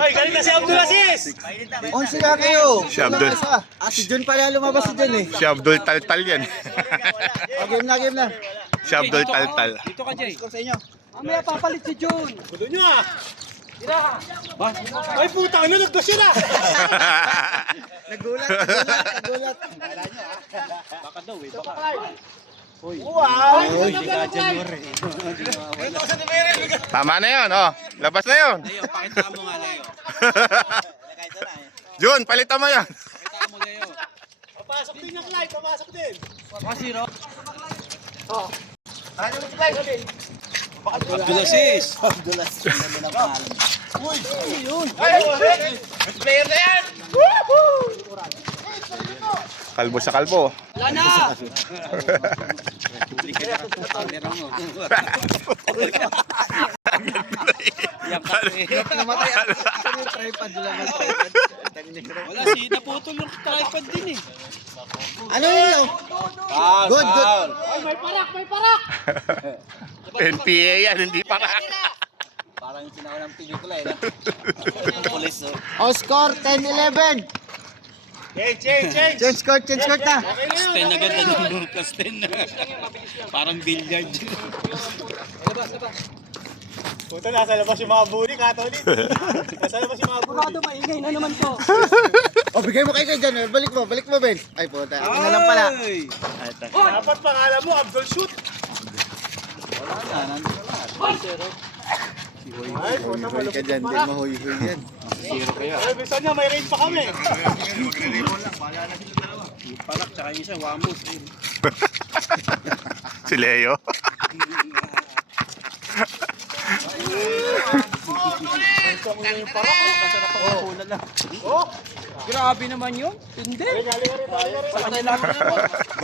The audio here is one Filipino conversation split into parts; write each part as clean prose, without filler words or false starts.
Ay, galing na si Abdul Aziz! 11 nga kayo. Si Abdul. Si John pala lumabas si John eh. Si Abdul Taltal yan. Game na, game na. Si Abdul Taltal. Dito ka, Jay. Score sa inyo. Mamaya papalit si John. Gulo nyo ah! Ay, puta, ano nagdos yun ah! Nagulat. Baka daw eh, baka. Wow! Tama na yun, oh. Labas na yun. Leo, pakita mo nga, Leo. Jun, palitan mo yan. Pakita mo, Leo. Papasok din yung Clyde, papasok din. Pasiro. Abdul Aziz. Abdul Aziz. Player na yan! Kalbo sa kalbo. Wala na! Camera mo. Namatay ako. Tripod lang ang tripod. Wala, si naputol yung tripod din eh. Ano yun? Good, good. Ay, may parak, may parak! NPA yan, hindi para. Parang yung sinawa ng pelikula eh. Police oh. O score 10-11. Change court na. Kasten na ganda nung kasten na. Parang billiard. Puta, nasa labas yung mga bully, Katolik. Nasa labas yung mga bully. Sigurado maingay na naman to. O bigay mo kay dyan. Balik mo Ben. Ay puta. Ako na lang pala. Dapat pangalan mo, Abdul Shoot. Ay, puta, Hoy ka dyan. Di mahoy-hoy yan. Ay, bisa niya, may raid pa kami. Yung palak, tsaka yung isa, Wamos. Si Leo. Grabe naman yun. Hindi.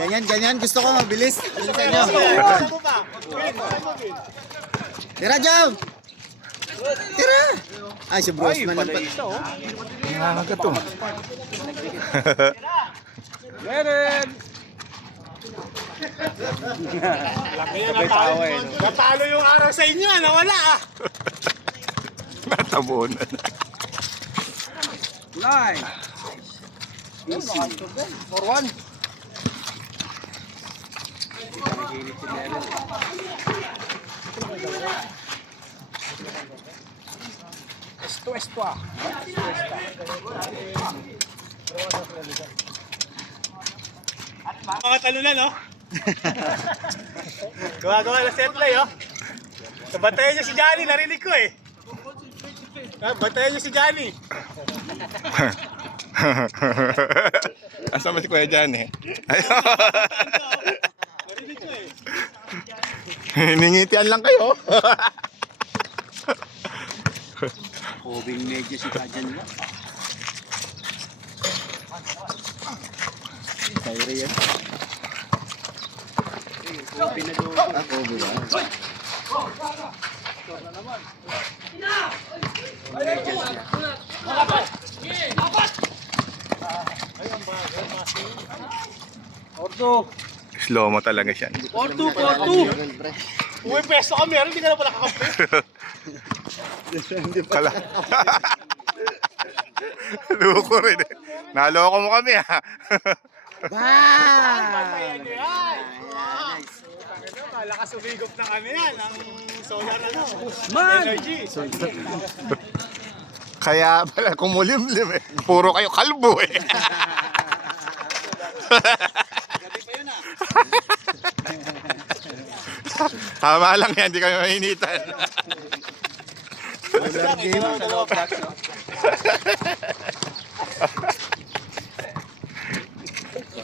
Ganyan. Gusto ko mabilis. Bilisan nyo. Tira, Jom! Tira! Ay, si Brosman lang pala. Nangangagat to. Meron! Natalo yung araw sa inyo, nawala ah. Natabunan. Line! Easy. For one. Esto ah. Mga talunan, no? Gawa-gawa na set play, oh. So, bantayan niyo si Johnny, narinig ko eh. Bantayan niyo si Johnny. Asa ba si Kuya Jan eh? Narinig ko eh. Ningitian lang kayo. Hobing medyo si Kajan lang. Kayri yan. Kobe na doon. Ako ba? Ordo. Slow mo talaga siya. 4-2. Uy, pesto kami, hindi ka na pala kakampi. Kala. Loko rin eh. Naloko mo kami ha. Bantayan niyo yan. Malakas umigop ng ano yan, ang solar ano. Energy. Kaya pala kumulimlim eh. Puro kayo kalbo eh. Gabi pa yun ah. Tama lang yan, hindi kami mainitan.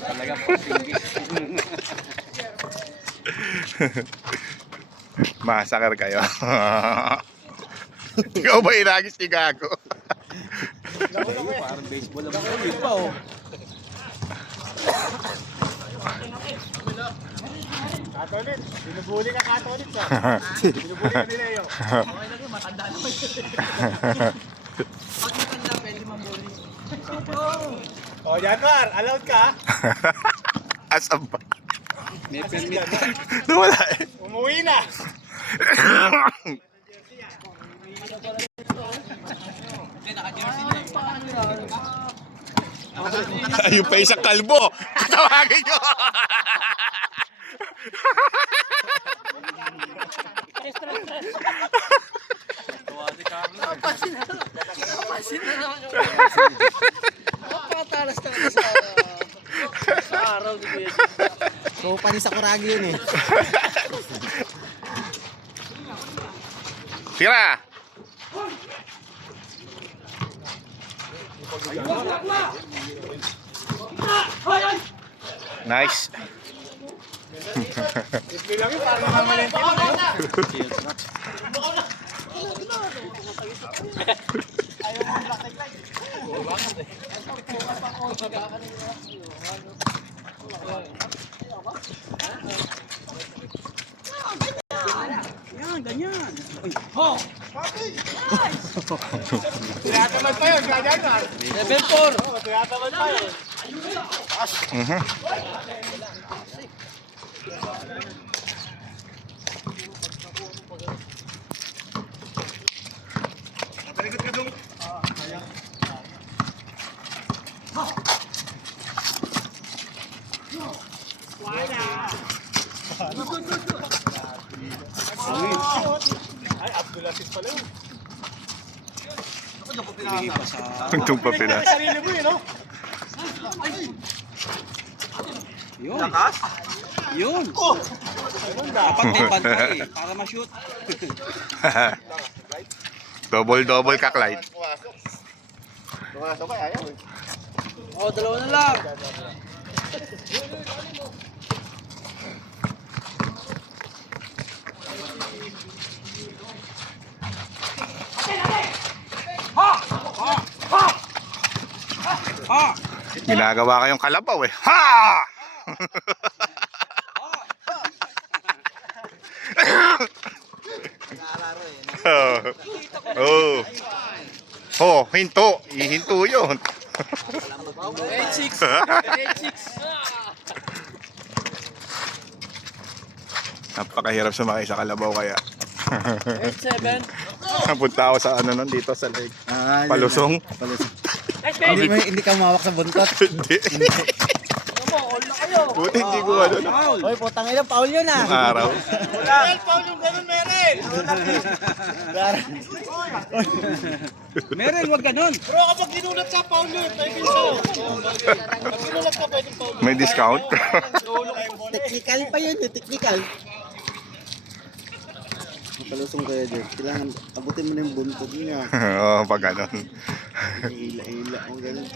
Talaga po, Masakar kayo. Ikaw ba inagis ni Gago? parang baseball ang ulit pa oh. Katolit, binubuli ka Katolit sa. Binubuli ka ni Leo. Okay lang yun, matanda naman. Pag matanda, pwede mambuli. Oh, Januar, allowed ka? Asam ba? May permit ka. Nawala eh. Umuwi na. Hindi, Yung pa isang kalbo. Tawagin nyo. Napakatalas talaga sa araw ni Kuya. So, pani sa kuragi yun eh. Tira. Nice. Bilang yun, parang mamalente pa. Tuyatamad pa yun, ganyan na. Level 4. Oo, tuyatamad pa yun. Ay, Abdulaziz pala yun. Itong papilas. Sarili mo yun, no? Yun. Lakas? Yun. Dapat may pantay para ma-shoot. Double ka, Clyde. Oh, dalawa na lang. Ha! Ginagawa kayong kalabaw eh. Ha! Oh. Oh, hinto. Ihinto yun. 8-6. 8-6. Napakahirap sumakay sa kalabaw kaya. 8-7. Napunta ako sa ano nun dito sa leg. Ah, Palusong. Palusong. Hindi ka mawak sa buntot. Hindi. Buti hindi ko ano. Hoy, putang ina, Paul yun ah. Ang araw. Meron, Paul, yung ganun, meron. Meron, wag ganun. Bro, kapag ginulat sa Paul yun, tayo pinso. Pag ginulat ka, pwedeng Paul. May discount. Technical pa yun eh, technical. Palusong kaya dyan. Kailangan abutin mo na yung buntot niya. Oo, pag ganon. Hila-hila. Ang ganun.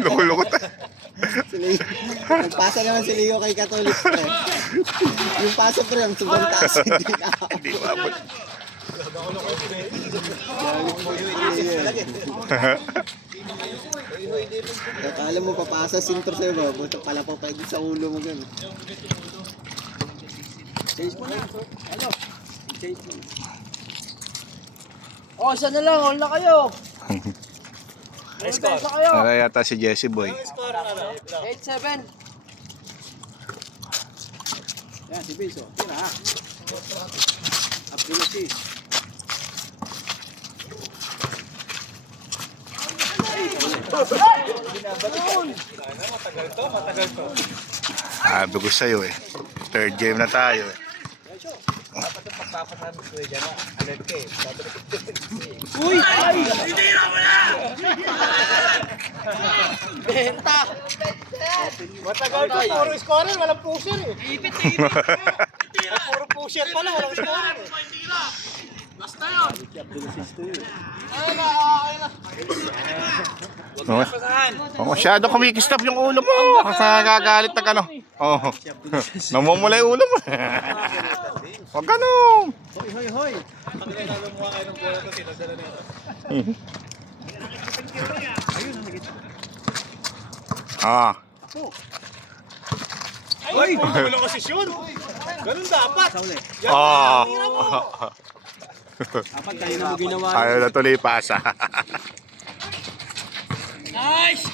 Loko-loko ta. Nagpasa naman si Leo kay Catholic pre. Yung pasa pre, ang sobrang taas. Hindi na ako. Hindi ko abot. Akala mo papasa sintro sa'yo ba? Buto pala pa pwede sa ulo mo gano'n. Change mo na. Ano? Change mo na. Oh, isa na lang. All na kayo. All na kayo. Ano yata si Jesse Boy. 8-7. Yan, si Vince. Tira ha. Abdulaziz. Sabi ko sa'yo eh. Third game na tayo eh. Uy! Ay! Benta! Matagal ko, puro scorer, walang pusher eh. Puro pusher pala, walang scorer eh. Oh, masyado kumikistap yung ulo mo. Kasi nagagalit na gano'n. Oh. Namumula yung ulo mo. Huwag gano'n. Hoy, hoy! Ah. Ay, walang posisyon. Ganun dapat. Oh. Dapat kayo na mo ginawa. Ayaw na tuloy pasa. Nice!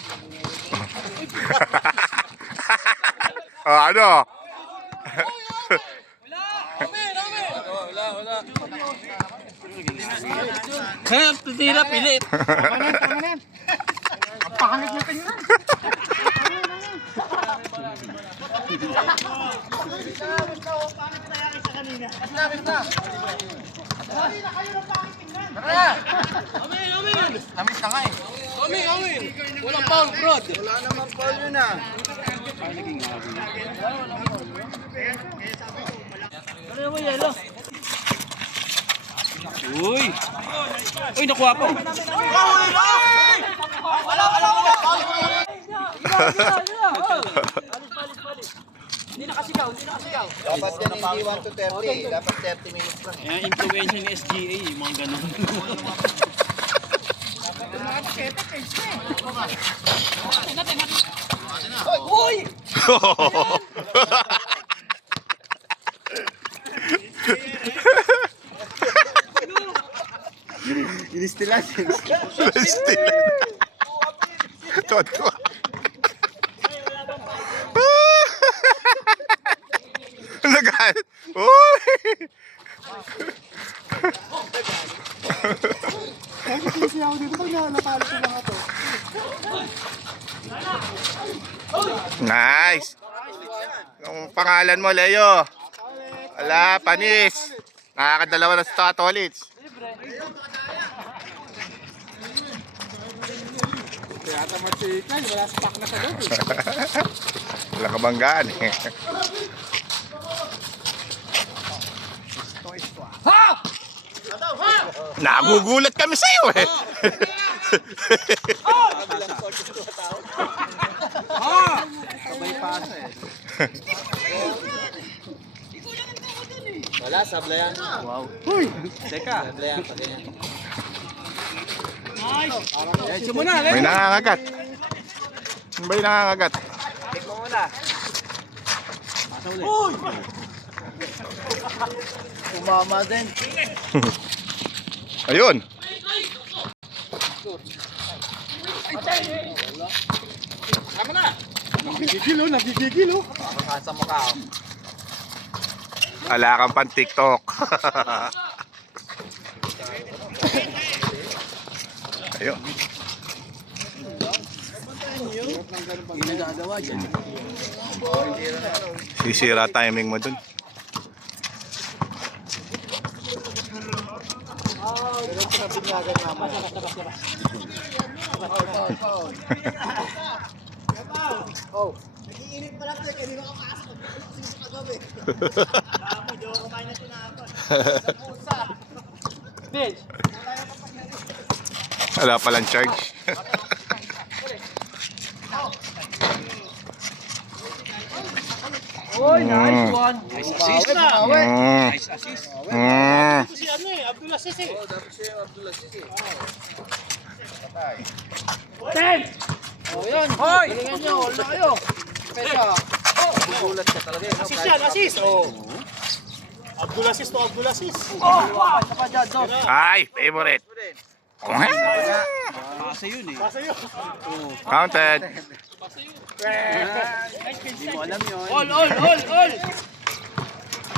Oh, ano? Kaya titira, pilit. Pangit na tingnan. Walang foul, Brod. Ano mo yelo? Uy! Uy, nakuha po! Hindi nakasigaw, hindi nakasigaw. Dapat yan hindi 1 to 30. Dapat 30 minutes lang. Ayan, influensya ni SGA, yung mga ganun. Uy! Inistilan. Still. Tuwa. Nagalit. Uy! Kasi ako dito pag napalo ko lang ito. Nice. Yung pangalan mo, Leo. Wala, panis. Nakakadalawa na sa Catholics. Kaya tamad si Ikan, wala stock na sa loob. Wala kabanggaan eh. Nagugulat kami sa'yo eh. Sabay pasa eh. Wala, sablayan. Wow. Uy! Teka. Sablayan pa ganyan. Diretso mo na, May nangangagat. May nangangagat. Take mo muna. Uy! Umama din. Ayun. Tama na! Nagigigil oh. Makakasa mo ka oh. Wala kang pan TikTok. Ayun. Hindi nagagawa dyan. Sisira timing mo dun. Oh. Nag-iinit pala ito, kaya hindi ko makakasok. Hindi ko kagabi. Hindi ko kumain na tinapon. Sa pusa. Bitch! Wala palang charge. Uy, nice one! Nice assist na. Nice assist. Ito si ano eh, Abdul Aziz eh. Ten! O yan! Hoy! Galingan nyo, wala kayo! Pesa! Gulat ka talaga eh. Assist yan, assist. Oh. Abdul Aziz to Abdul Aziz. Oh! Wow! Isa pa dyan, dos! Ay, favorite. Pasa yun eh. Pasa yun. Counted. Hindi mo alam yun. All!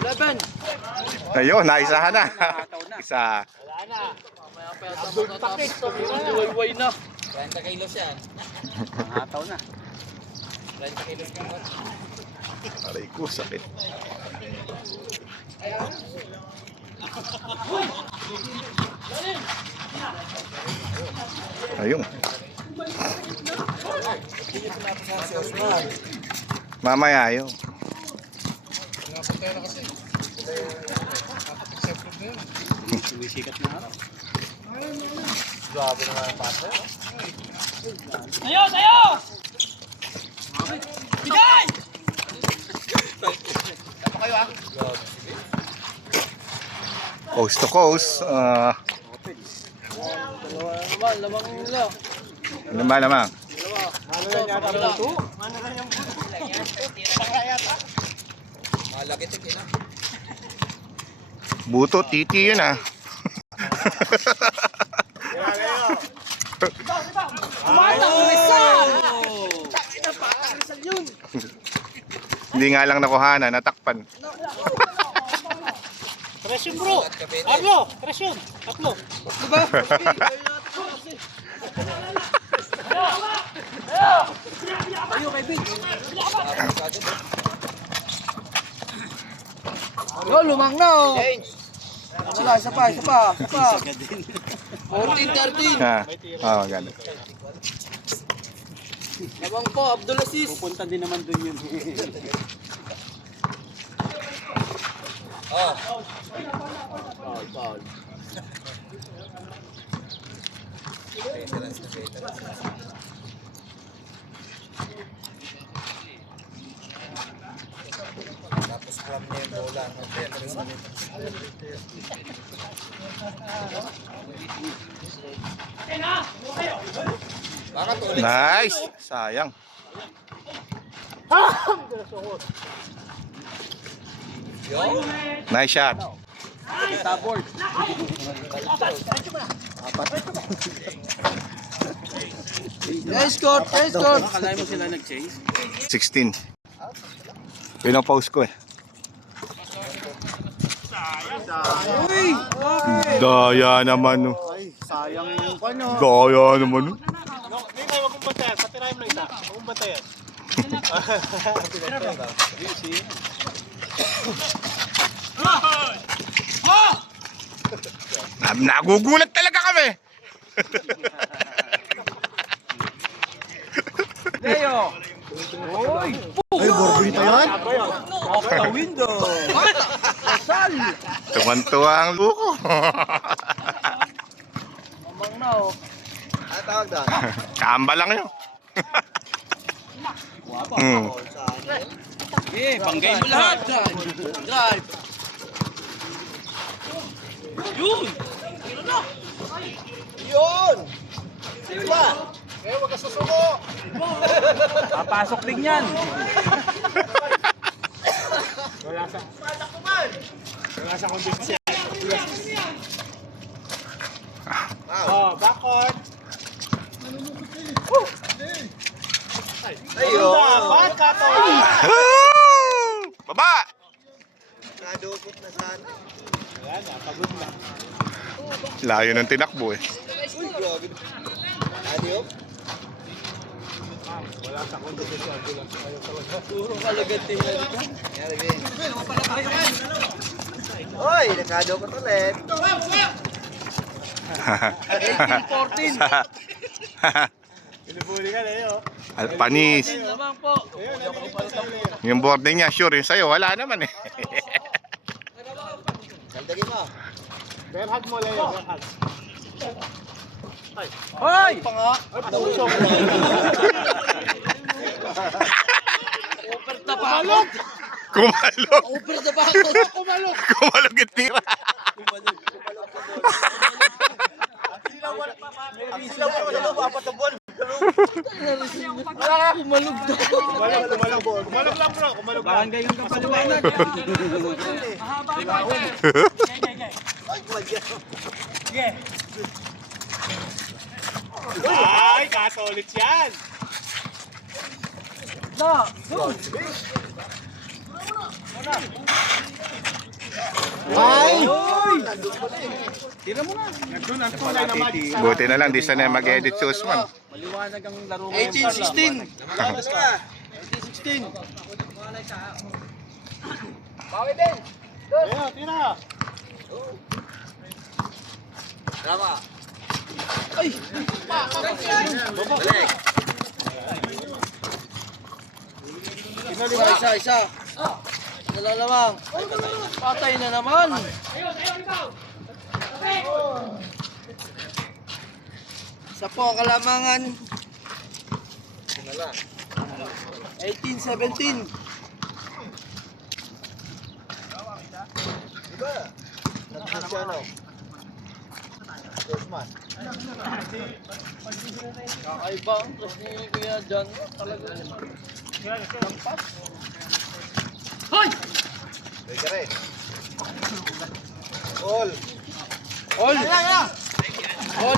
11! Ayun, naisahan na. Isa. Wala na. Abdul Takik. Way na! 30 kilos yan. Hataw na. 30 kilos na. Aray ko, sakit. Ayun. Mamaya yun. Sumisikat na harap. Grabe naman ang pasa. Sayo! Bigay! Coast to coast. Lamang nila. Lamang. Malaki ito kina. Buto, titi yun ah. Hindi nga lang nakuhanan, natakpan. Tres yun bro. Arlo, tres yun. Tatlo. Diba? Ayun kay Big. Yo, lumang na oh. Wala, isa pa. 14-13. Ha. Oh, ganun. Labang po, Abdulaziz. Pupunta din naman dun yun. Nice. Sayang. Nice shot. Nice score. Akala mo sila nag-chase? 16. Pinapost ko eh. Uy! Daya naman. Ay, sayang yung kanya. Daya naman. Hindi tayo wag mong bantayan. Patirahin mo lang isa. Wag mong bantayan. Nagugulat talaga kami. Leo! Uy! Ay, borbin pa yan? Off the window! Kasal! Tuwan-tuwa ang luko. Amang na oh. Ano tawag doon? Kamba lang yun. Panggay mo lahat. Drive! Yun! Yun! Sige ba? Eh, wag ka susuko. Papasok din yan. Wala sa kondisyon. Oh, backward. Ayun! Dapat kato. Baba! Nadukot na sana. Wala na, pagod na. Layo ng tinakbo eh. Uy, grabe. Adiyo? Wala sa kondisyon. Puro kalagad din yan. Hoy, nakadukot ulit. 18-14. Pinupuli ka, Leo. Alpanis. Naman po. Yung boarding niya, sure. Yung sa'yo, wala naman eh. Dagdagin mo. Bear hug mo, Leo. Bear hug. Hoy! Panga. Over the bakod. Kumalog. Over the bakod. Kumalog. Kumalog yung tira. Kumalog daw. Kumalog lang, bro. Kumalog lang. Barangay yung kapaliwanag. Ay, kasulit yan. Na! Ay! Tira mo na. Nandun ang tunay na match. Buti na lang, di sana mag-edit si Usman. Maliwanag ang laro 18-16. 18-16. Bawi din. Leo, tira. Tama. Ay! Balik. Isa. Nalalamang. Patay na naman. Isa po ang kalamangan. 18-17. Kakaiba ang plus ni Kuya John. Talaga. Lampas. Hoy! All. All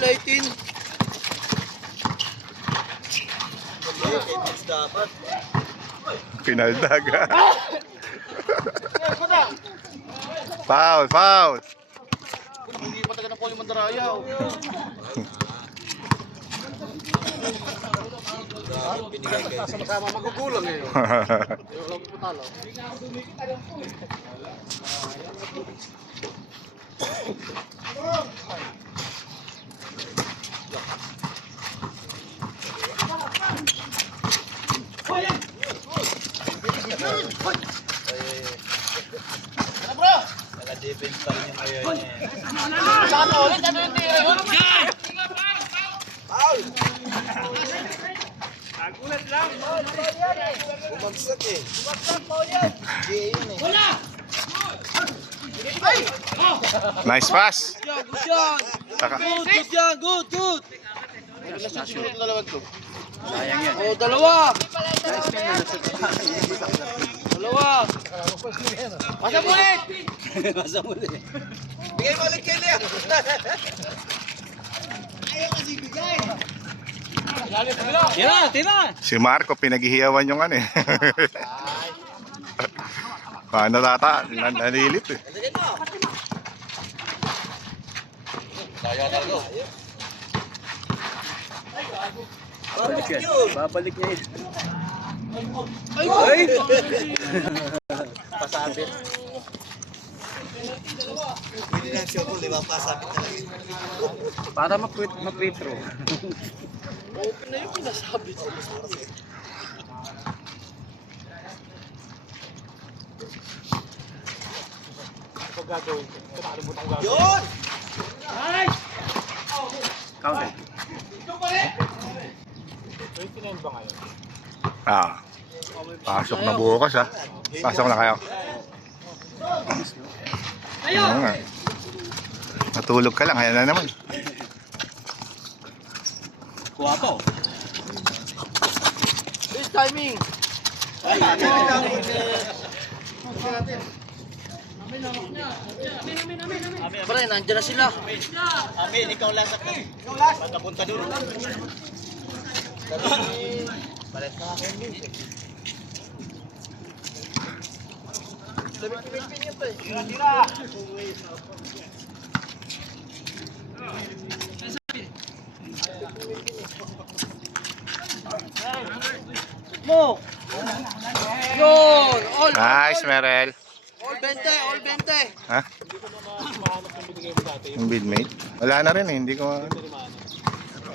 18. Dapat. Pinaldaga. Foul, foul. Hindi pa taga ng Poli Mandarayaw. Sama-sama magugulang eh. Walang putalo. Naka-defense pa rin yung ngayon eh. Saan ulit? Ano yung tira yun? Bumagsak eh. GA yun eh. Nice pass. Good yan! Saka, Good yan! Good, good! Relasyon siguro yung dalawag to. Sayang yan. Oh, dalawa! Dalawa! Masa ulit! Masa ulit. Bigay mo ulit kay Leo. Ayaw kasi bigay. Tira! Tira! si Marco pinaghihiyawan yung ano eh. Paano tata? Nalilit eh. Kaya na go. Babalik yan. Babalik niya yun. Ay! Pasabit. Hindi na siya ko, limang pasabit talaga. Para ma-free throw. Open na yung pinasabit. Pag gagawin ko, nakalimutan ko. Yun! Counter. 29 ba ngayon? Ah. Pasok na bukas ha. Pasok na kayo. Oo nga. Natulog ka lang, kaya na naman. Kuha pa. This timing. Pre, nandiyan na sila. Amin, ikaw last ako. Ikaw last. Pagkapunta doon. Balit na ako yung music. Lamig-lamig niya pa eh. Tira! Mo! Yun! All! Nice, Merel. All 20! All 20! Ha? Yung bidmate? Wala na rin eh. Hindi ko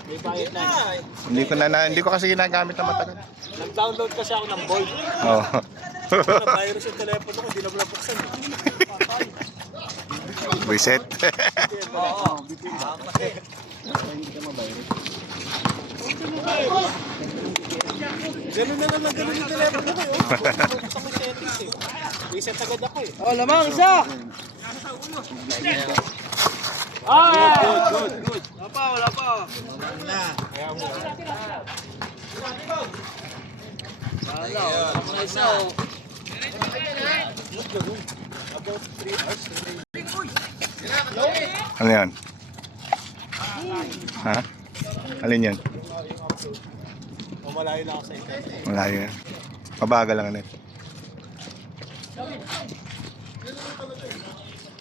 May bayad na. hindi ko kasi ginagamit na matagal. Nag-download kasi ako ng Bolt. Oh. Na-virus yung telepono ko, hindi na mo nabuksan. Reset. Oo. Ganun na naman, ganun yung telepono ko. Buksan ko yung settings eh. Reset agad ako eh. Oh, lamang isa! Good. Wala pa, wala pa. Kaya mo. Wala, wala pa isa oh. Ano yan? Ha? Alin yan? O malayo na ako sa internet. Malayo yan. Mabagal lang ano.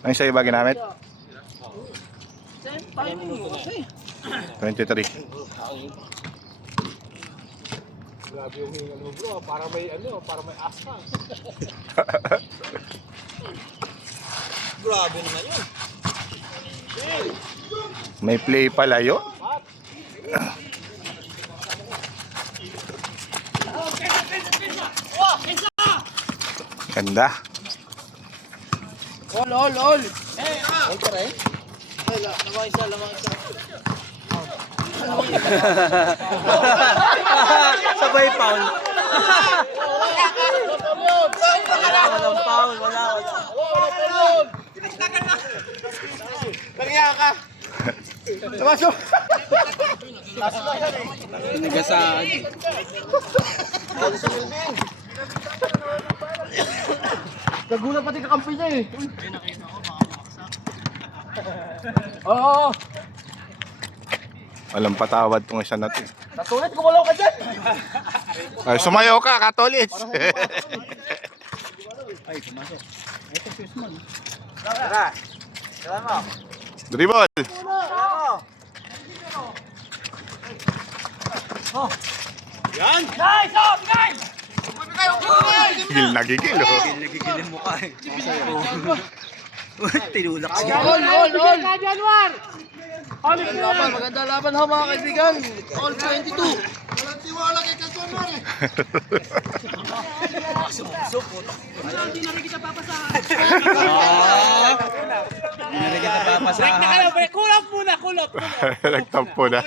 Ano sa'yo ba ginamit? Same timing mo kasi. 23. Grabe yung hingal mo bro, para may asma. Grabe naman yun. May play pala yun. Ganda. All. All pa rin? Wala, lamang isa. Sabay foul. Walang foul, wala. Nagya ka! Tamasok! Nagasaan. Nagulat pati kakampi niya eh. Oo. Walang patawad tong isa na to. Natulit, gumalaw ka dyan. Ay, sumayo ka, Katolits. Ay, pumasok. Ito, shoes man. Tara. Tara mo. Dribble. Tara mo. Yan! Gigil na gigil, oh. Nagigilin mo ka eh. Tinulak siya. All! Maganda laban ho mga kaibigan. All 22. Break na kayo, break! Kulap muna, kulap! Nagtampo na.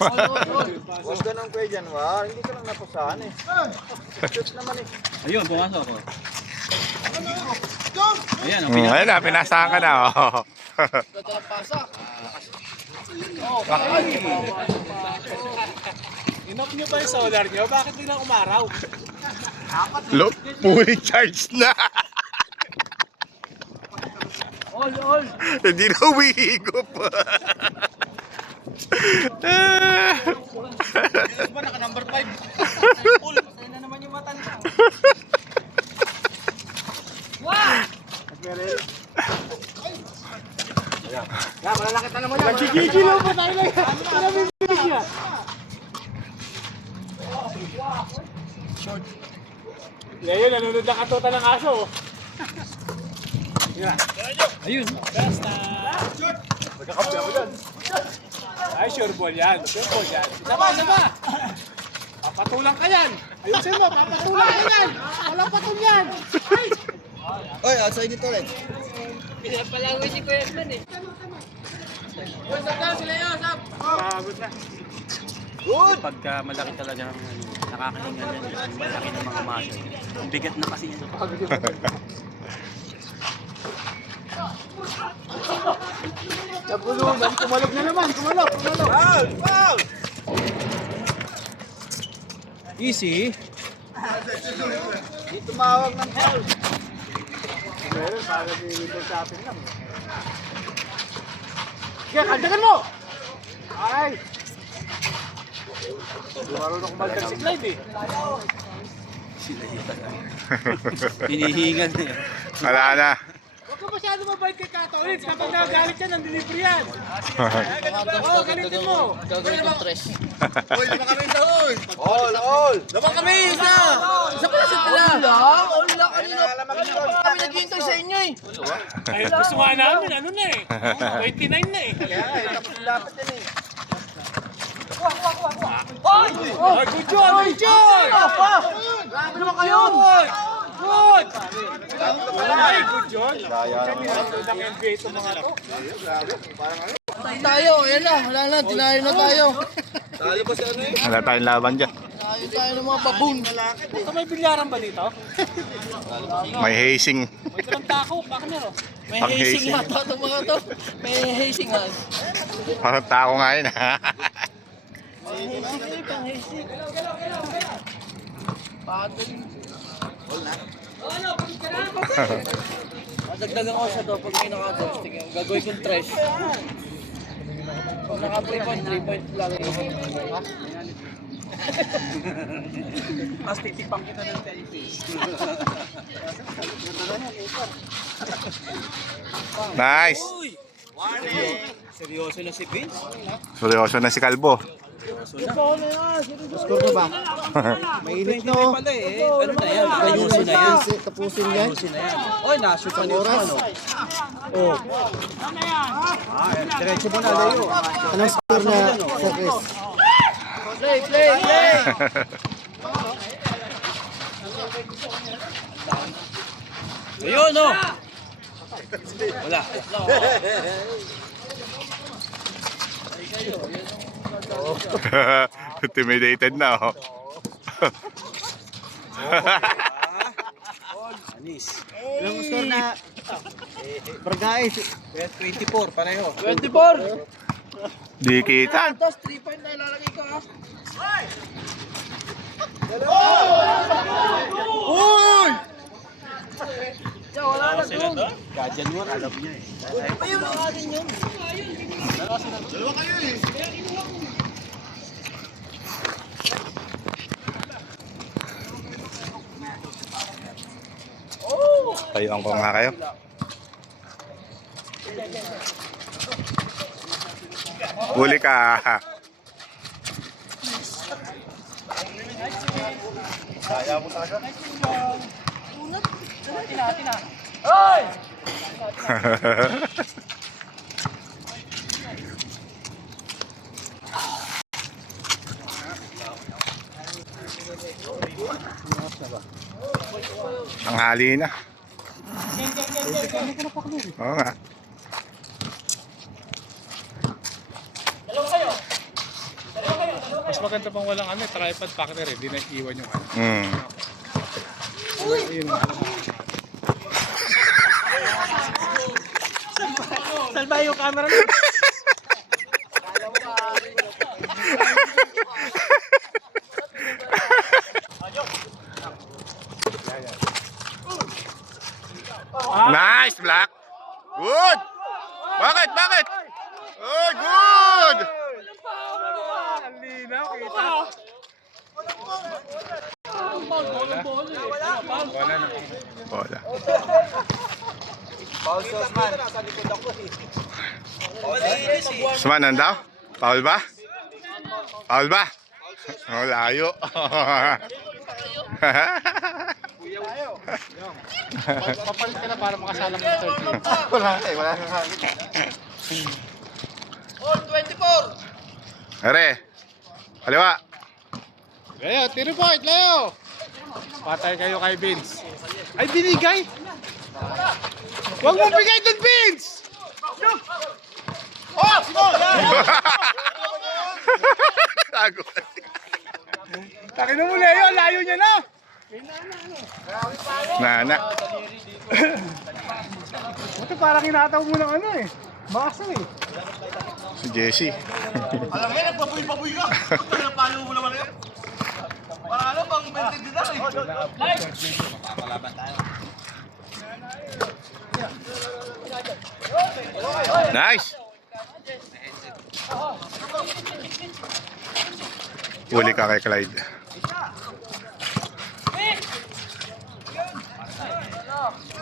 Huwag ganun kayo dyan, War. Hindi ka lang napusahan eh. Shoot naman eh. Ayun, pumasok ako. Ayan, Ayun na, pinasahan ka na, oh. Inok nyo ba yung solar nyo? Bakit biglang umaraw? Look, fully charged na. all. Hindi na humihigop. Ba naka number 5? Full. Sa'yo na naman yung mata nito. Nagigigil mo tayo na yan! Pinamimilig niya! Ngayon, nanonood ng katuta ng aso. Ayun. Magkakapi ako dyan. Ay, sure ball yan. Sure ball yan. Sama! Papatulang ka yan! Ayusin mo, papatulang ka yan! Walang patul yan! Oy, outside dito ulit. Pagod na. Pagka malaki talaga ang nakakahinga niyan, ang malaki ng mga muscle. Ang bigat na kasi yan. Nabulunan, kumalog na naman, kumalog! Foul! Foul! Easy. Di tumawag ng foul. Meron, para window shopping lang. Sige, kandagan mo! Ay! Marunong kumaldag si Clyde eh. Hinihingal na yan. Wala na. Huwag ka masyado mabait kay Catholics. Kapag nagagalit yan, ang delivery yan. Oo, galitin mo. Gagawin kong tres. Oy, lima kami isa, oy! All! Dapat kami isa! Isa pala sa tala. All lang. Kanina kami naghihintay sa inyo eh. Ay, gusto nga namin, ano na eh. 29 na eh. Kaya nga, tapos dapat yan eh. Ay, good job! Good job! Grabe naman kayo. Good! Ay, good job! Nanonood ng NBA itong mga to. Tayo, ayan na. Wala na, tinayo na tayo. Talo pa si ano eh. Wala tayong laban dyan. Tayo ng mga baboon. Baka may bilyaran ba dito? May hazing. May talang tako, baka meron. May Pang hazing hazing. yata itong mga to. May hazing nga. Parang tao nga yun, ha? May hazing eh, pang hazing. Padol. Dagdagan ko siya to pag may naka-joystick yung gagawin kong tres. Pag naka 3 point lang yun. Mas titipang kita ng tennis. Nice. Seryoso na si Vince. Seryoso na si Kalbo. Score na ba? Mainit na oh. Pala eh. Ano na yan? Ayusin na yan. Tapusin yan. Ayusin na yan. Oy, na-shoot pa niyo ano? Oh. Diretso mo na layo. Anong score na sa Chris? Play! Ayun no. Wala. Intimidated na, oh. Anis. Ilang score na? Barangay. 24 pareho. 24. Di kita. Tapos 3 point na ilalagay ko ah. Uy! Wala na doon. Gadyan mo, alam niya eh. Ayun, mga atin yun. Dalawa kayo eh. Tayuan ko nga kayo. Huli ka. Tanghali na. Oo nga. Mas maganda pang walang ano, tripod partner eh. Hindi na iwan yung ano. Mm. Yun ang alam mo. Salba yung camera mo. Nice, Black. Good. Bakit? Bakit? Oh, good. Ang linaw, kita. Wala na. Bola. Paul Sosman. Suman, daw? Paul ba? Paul ba? Oh, layo. Papalit ka na para makasalang ng third team. Wala na eh, wala na hangin. All 24. Are, kaliwa. Leo, tiro point, Leo! Patay kayo kay Vince. Ay, binigay! Huwag mo bigay dun, Vince! Oh! Simon! Tago. Takin mo, Leo, layo niya na! Nana. Ito parang inataw mo ng ano eh. Basa eh. Si Jesse. Alam mo, nagpabuy-pabuy ka. Napalo mo naman yun. Para ano, pang 20 din ako eh. Nice. Huli ka kay Clyde.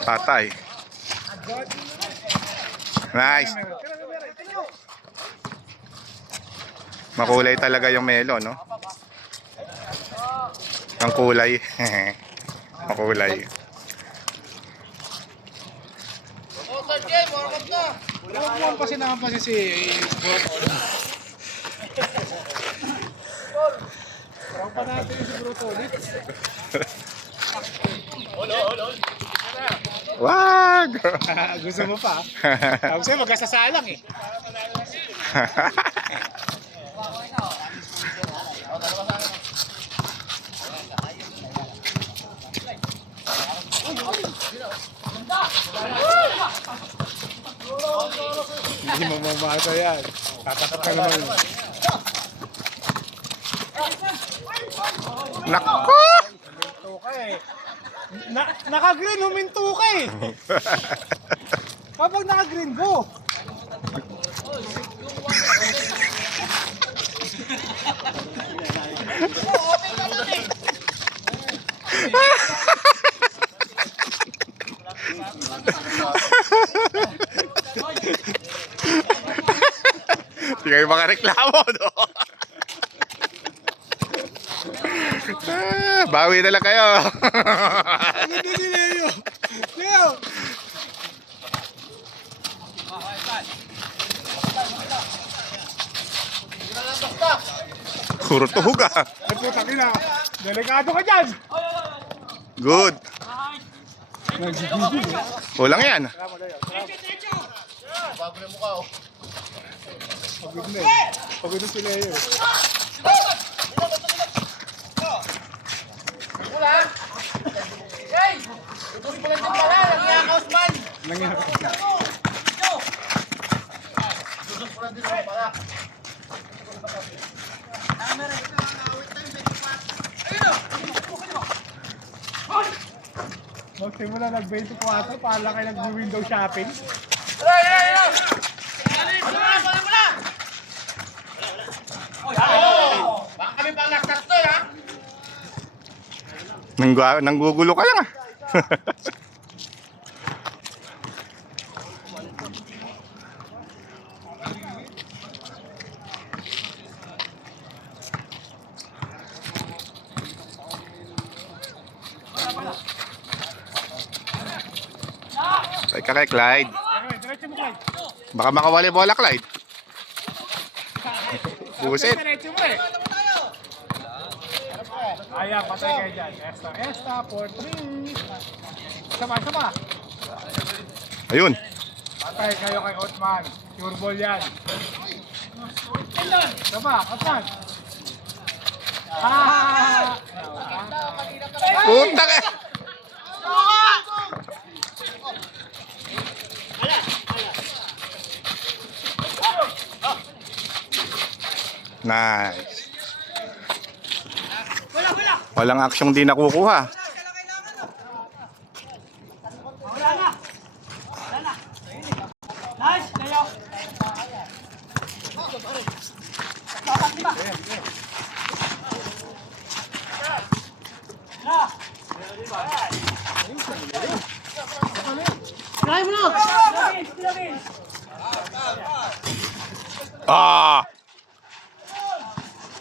Patay. Nice. Makulay talaga yung melo, no? Ang kulay. Makulay. Oh, third game, warm up na. Huwag mo kasi naman kasi si Broto. Parang pa natin si Broto ulit. Wag! Gusto mo pa? Ako sa'yo magkasasalang eh. Hindi mo mamasa yan. Tatakot ka naman. Nako! Huminto ka eh. Naka-green, huminto ka eh. Kapag naka-green, go. Hindi kayo makareklamo, no? Bawi na lang kayo. Hindi si Leo. Leo. Puro tuhog ah. Ay puta kina. Delikado ka dyan. Good. Kulang yan. Pagod na eh. Pagod na si Leo. Wala. Hey! Ito si Palantin pala, nag-iakaos man. Nangyari. Magsimula nag-24 para kayo nag-window shopping. Baka kami pang last to, ha? Nanggugulo ka lang ah. Ay ka kay Clyde. Okay, diretso mo, Clyde. Baka makawali bola, Clyde. Buset. Diretso mo eh. Ayan, patay kayo dyan. Esta, 4-3. Sama. Ayun. Patay kayo kay Otman. Sure ball yan. Sama, Otman. Puta ka. Nice. Walang aksyong di nakukuha. Nice, Leo. Try mo na. Ah!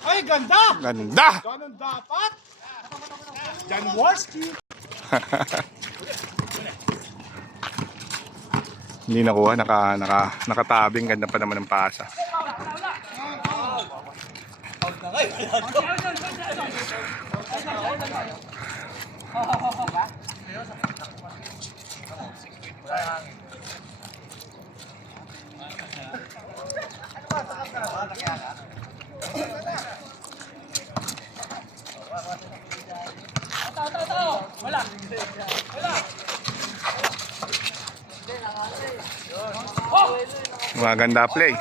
Ay, ganda! Ganda! Ganun dapat! Janworski! Hindi nakuha, nakatabing. Ganda pa naman ng pasa. Maganda play.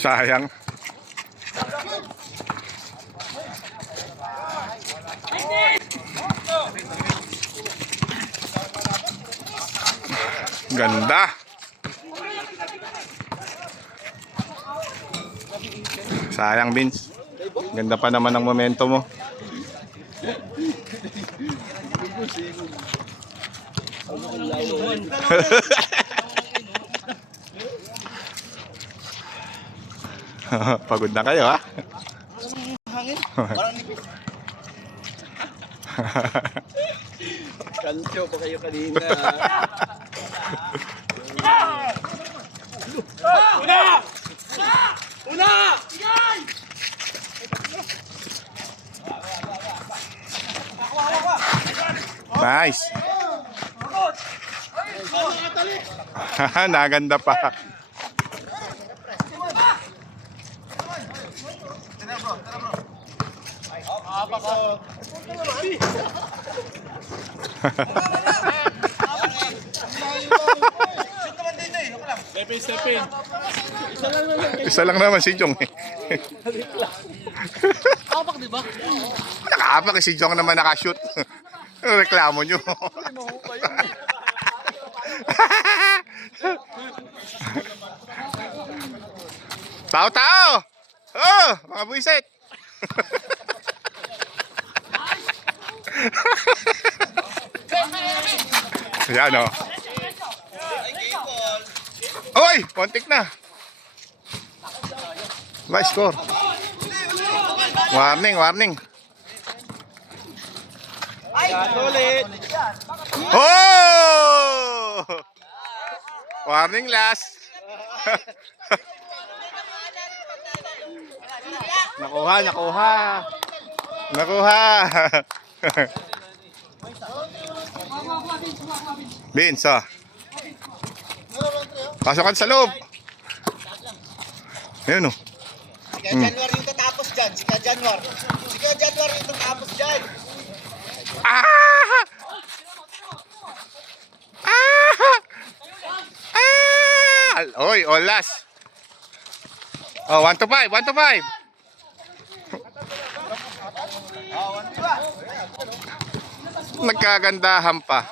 Sayang. Ganda. Sayang, Vince. Ganda pa naman ang momento mo. Pagod na kayo, ha? Hangin. Parang nipis. Kancho pa kayo kanina. Una! Nice. Naganda pa. Step in. Isa lang naman si Jong. Apak, di ba? Nakaapak si Jong naman nakashoot. Reklamo nyo. Tao! Oh, mga buisit. Yan o. Oy, kontik na. Ba, score. Warning. Sulit. Oh! Warning last. Nakuha. Vince, oh. Pasokan sa loob. Ayun, oh. Si Ka January yung tatapos dyan. Si Ka January yung tatapos dyan. Ah! Oy, all last. Oh, 1 to 5. Nagkagandahan pa.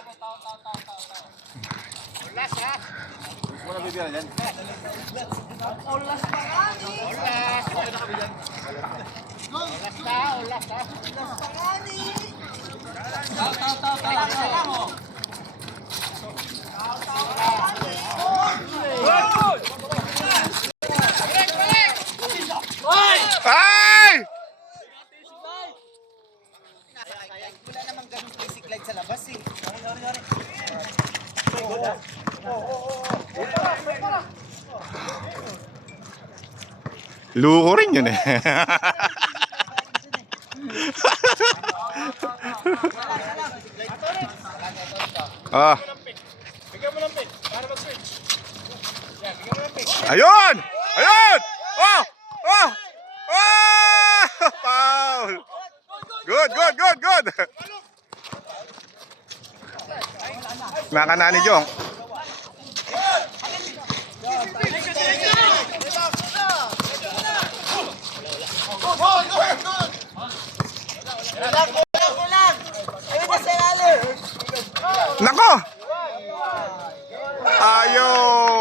Ay! Wala namang ganun basic light sa labas eh. Luko rin yun eh. Ah. Bigyan mo ng pin para mag-switch. Yan, bigyan mo ng pin. Ayun! Ayun! Oh! Oh! Oh! Foul! Good, good, good, good! Nakana ni Jong. Nako! Ayaw!